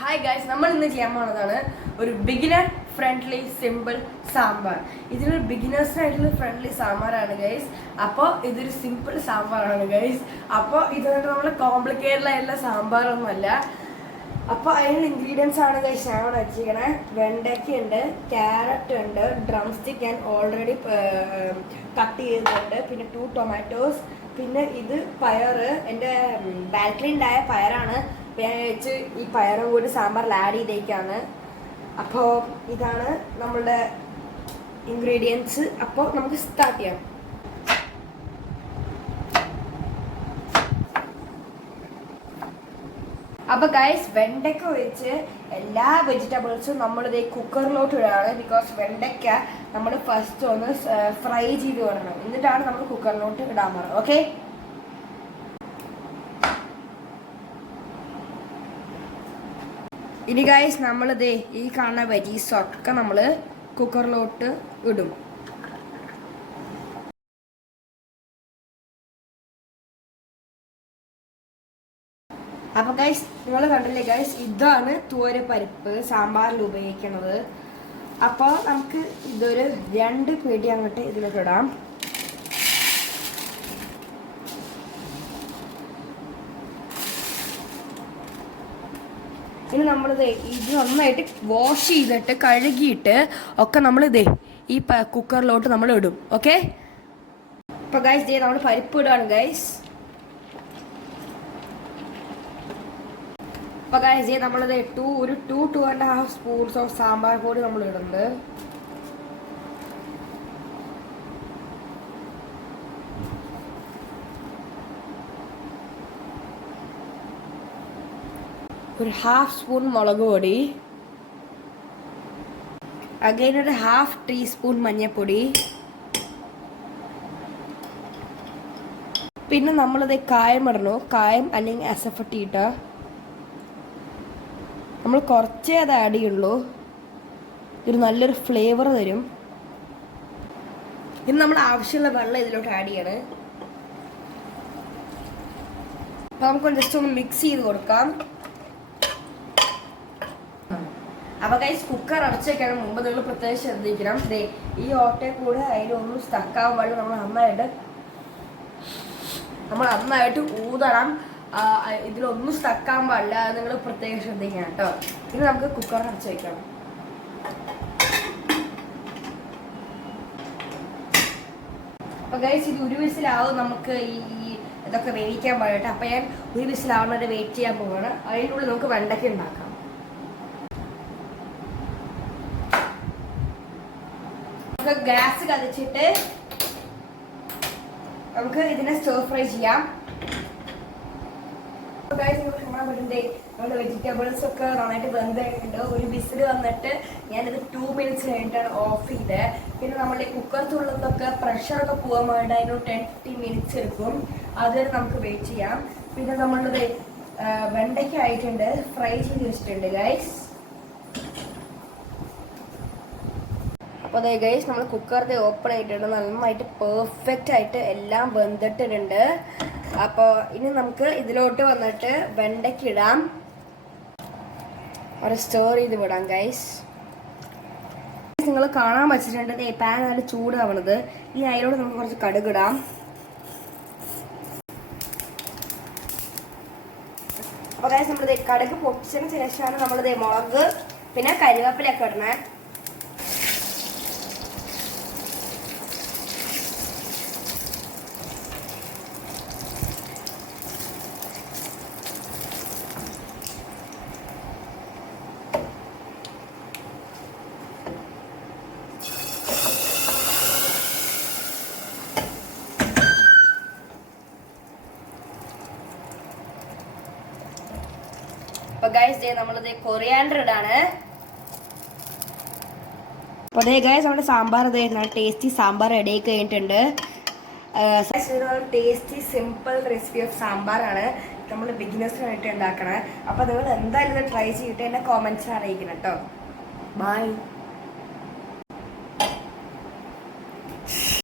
Hi guys, നമ്മൾ ഇന്ന് ചെയ്യാൻ പോകുന്നതാണ് ഒരു ബിഗിനർ ഫ്രണ്ട്ലി സിമ്പിൾ സാമ്പാർ. ഇതൊരു ബിഗിനേഴ്സിനായിട്ടുള്ള ഫ്രണ്ട്ലി സാമ്പാറാണ് ഗൈസ്. അപ്പോൾ ഇതൊരു സിമ്പിൾ സാമ്പാറാണ് ഗൈസ്. അപ്പോൾ ഇതുകൊണ്ട് നമ്മൾ കോംപ്ലിക്കേറ്റഡ് ആയിട്ടുള്ള സാമ്പാറൊന്നുമല്ല. അപ്പോൾ അതിനുള്ള ഇൻഗ്രീഡിയൻസ് ആണ് ഗൈസ് ഞാൻ ഇവിടെ വെച്ചിരിക്കണേ. വെണ്ടയ്ക്ക ഉണ്ട്, ക്യാരറ്റ് ഉണ്ട്, ഡ്രം സ്റ്റിക്ക് ഞാൻ ഓൾറെഡി കട്ട് ചെയ്തിട്ടുണ്ട്, പിന്നെ 2 ടൊമാറ്റോസ്, പിന്നെ ഇത് പയറ് എൻ്റെ ബാൽക്കണി ഉണ്ടായ പയറാണ്. ഞാൻ വെച്ച് ഈ പയറും കൂടി സാമ്പാറിൽ ആഡ് ചെയ്തേക്കാണ്. അപ്പോൾ ഇതാണ് നമ്മളുടെ ഇൻഗ്രീഡിയൻസ്. അപ്പോൾ നമുക്ക് സ്റ്റാർട്ട് ചെയ്യാം. അപ്പോൾ ഗൈസ്, വെണ്ടയ്ക്ക വെച്ച് എല്ലാ വെജിറ്റബിൾസും നമ്മളിത് കുക്കറിലോട്ട് ഇടാണ്. ബിക്കോസ് വെണ്ടയ്ക്ക നമ്മൾ ഫസ്റ്റ് ഒന്ന് ഫ്രൈ ചെയ്ത് വിടണം, എന്നിട്ടാണ് നമ്മൾ കുക്കറിലോട്ട് ഇടാൻ പറയുന്നത്. ഓക്കെ, ഇനി ഗൈസ് നമ്മളിത് ഈ കാണുന്ന വെജീസ് ഒക്കെ നമ്മൾ കുക്കറിലോട്ട് ഇടും. അപ്പോൾ ഗൈസ്, നിങ്ങൾ കണ്ടില്ലേ ഗൈസ്, ഇതാണ് പരിപ്പ് സാമ്പാറിൽ ഉപയോഗിക്കുന്നത്. അപ്പോൾ നമുക്ക് ഇതൊരു 2 പിടി അങ്ങോട്ട് ഇതിലോട്ട് ഇടാം. ഇനി നമ്മളിത് ഇത് നന്നായിട്ട് വാഷ് ചെയ്തിട്ട് കഴുകിയിട്ട് ഒക്കെ നമ്മളിതേ ഈ കുക്കറിലോട്ട് നമ്മൾ ഇടും. ഓക്കെ, അപ്പോൾ ഗൈസ് ഇതേ നമ്മൾ പരിപ്പ് ഇടുകയാണ് ഗൈസ്. അപ്പോൾ ഗൈസ് ഇതേ നമ്മളിത് ഒരു 2.5 സ്പൂൺസ് ഓഫ് സാമ്പാർ പൊടി നമ്മൾ ഇടുന്നത്. ഒരു 1/2 സ്പൂൺ മുളക് പൊടി, അഗൈൻ ഒരു 1/2 ടീസ്പൂൺ മഞ്ഞൾപ്പൊടി, പിന്നെ നമ്മളത് കായം ഇടണോ, കായം അല്ലെങ്കിൽ അസഫട്ടിയിട്ട് നമ്മൾ കുറച്ചേ അത് ആഡ് ചെയ്യുള്ളൂ. ഒരു നല്ലൊരു ഫ്ലേവർ തരും. ഇനി നമ്മൾ ആവശ്യമുള്ള വെള്ളം ഇതിലോട്ട് ആഡ് ചെയ്യാണ്. അപ്പോൾ നമുക്ക് ജസ്റ്റ് ഒന്ന് മിക്സ് ചെയ്ത് കൊടുക്കാം. അപ്പോൾ ഗൈസ്, കുക്കർ അടച്ചേക്കാണ് മുമ്പ് നിങ്ങൾ പ്രത്യേകം ശ്രദ്ധിക്കണം. ഈ ഓട്ടയിൽ കൂടെ അതിലൊന്നും സ്റ്റക്കാവാൻ പാടില്ല. നമ്മൾ നന്നായിട്ട് ഊതണം. ഇതിലൊന്നും സ്റ്റക്കാവാൻ പാടില്ല, അത് നിങ്ങൾ പ്രത്യേകം ശ്രദ്ധിക്കണം കേട്ടോ. ഇനി നമുക്ക് കുക്കർ അടച്ചു വയ്ക്കാം. അപ്പോൾ ഗൈസ്, ഇത് 1 വിസിലാവും നമുക്ക് ഈ ഇതൊക്കെ വേവിക്കാൻ പാടില്ല. അപ്പോൾ ഞാൻ 1 വിസിലാവുന്നവരെ വെയിറ്റ് ചെയ്യാൻ പോവാണ്. അതിനുള്ളിൽ നമുക്ക് വെണ്ടയ്ക്ക ഉണ്ടാക്കാം. ഗ്യാസ് കത്തിച്ചിട്ട് നമുക്ക് ഇതിനെ സ്റ്റർ ഫ്രൈ ചെയ്യാം. നമ്മുടെ വെജിറ്റബിൾസ് ഒക്കെ നന്നായിട്ട് വെന്തിട്ടുണ്ട്. ഒരു വിസിൽ വന്നിട്ട് ഞാനിത് 2 മിനിറ്റ്സ് കഴിഞ്ഞിട്ടാണ് ഓഫ് ചെയ്തത്. പിന്നെ നമ്മുടെ കുക്കറിലുള്ളതൊക്കെ പ്രഷറൊക്കെ പോകാൻ വേണ്ടി അതിന് 20 മിനിറ്റ്സ് എടുക്കും. അതുവരെ നമുക്ക് വെയിറ്റ് ചെയ്യാം. പിന്നെ നമ്മളുടെ വെണ്ടയ്ക്ക ആയിട്ടുണ്ട്, ഫ്രൈ ചെയ്ത് വെച്ചിട്ടുണ്ട് ഗൈസ്. അപ്പോൾ അതേ ഗൈസ്, നമ്മൾ കുക്കറിൽ ഓപ്പൺ ആയിട്ടുണ്ട്. നന്നായിട്ട് പെർഫെക്റ്റ് ആയിട്ട് എല്ലാം വെന്തിട്ടുണ്ട്. അപ്പോൾ ഇനി നമുക്ക് ഇതിലോട്ട് വന്നിട്ട് വെണ്ടയ്ക്ക ഇടാം. അവിടെ സ്റ്റോർ ചെയ്ത് വിടാം ഗൈസ്. നിങ്ങൾ കാണാൻ വെച്ചിട്ടുണ്ട് പാൻ നല്ല ചൂടാവണത്. ഇനി അതിലോട്ട് നമുക്ക് കുറച്ച് കടുകിടാം. അപ്പോൾ ഗൈസ്, നമ്മൾ കടുക് പൊട്ടിച്ചതിന് ശേഷമാണ് നമ്മളിത് മുളക് പിന്നെ കരിവേപ്പിലൊക്കെ ഇടണേ. അപ്പോൾ ഗൈസ്, നമ്മളിത് കൊറിയാൻഡർ ഇടാണ്. അപ്പോൾ അതേ ഗൈസ്, നമ്മുടെ സാമ്പാർ ടേസ്റ്റി സാമ്പാർ റെഡി ആയി കഴിഞ്ഞിട്ടുണ്ട്. ടേസ്റ്റി സിമ്പിൾ റെസിപ്പി ഓഫ് സാമ്പാറാണ് നമ്മൾ ബിഗിനേഴ്സിനായിട്ട് ഉണ്ടാക്കണേ. അപ്പോൾ നിങ്ങൾ എന്തായാലും ഇത് ട്രൈ ചെയ്തിട്ട് എന്നെ കോമെന്റ്സ് അറിയിക്കണം കേട്ടോ. ബൈ.